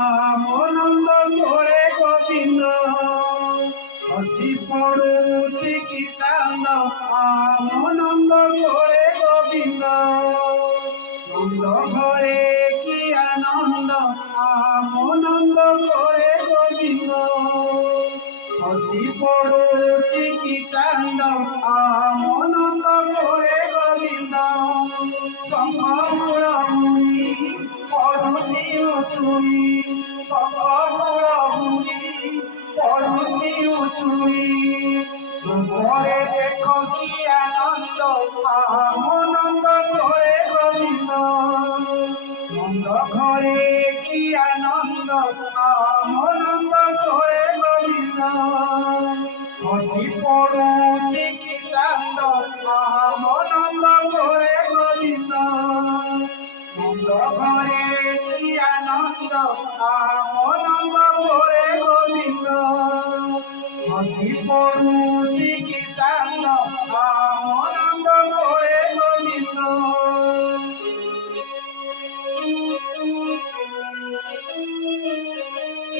আমনন্দ করে গোবিন্দ হসি পড়ুছি কি চান্দ আমনন্দ করে গোবিন্দ নন্দ ঘরে কি আনন্দ আমনন্দ করে গোবিন্দ হসি পড়ুছি কি চান্দ আমনন্দ করে গোবিন্দ শঙ্খমূল মুড়ি পড়ুছি উচুড়ি শঙ্খমূল মুড়ি পড়ুছি উচুড়ি পরে দেখো কি আনন্দ আমনন্দ করে গোবিন্দ নন্দ ঘরে কি আনন্দ আমনন্দ করে গোবিন্দ হসি পড়ুছি কি চান্দ আমনন্দ করে গোবিন্দ নন্দ ঘরে কি আনন্দ আমনন্দ করে গোবিন্দ হসি পড়ুছি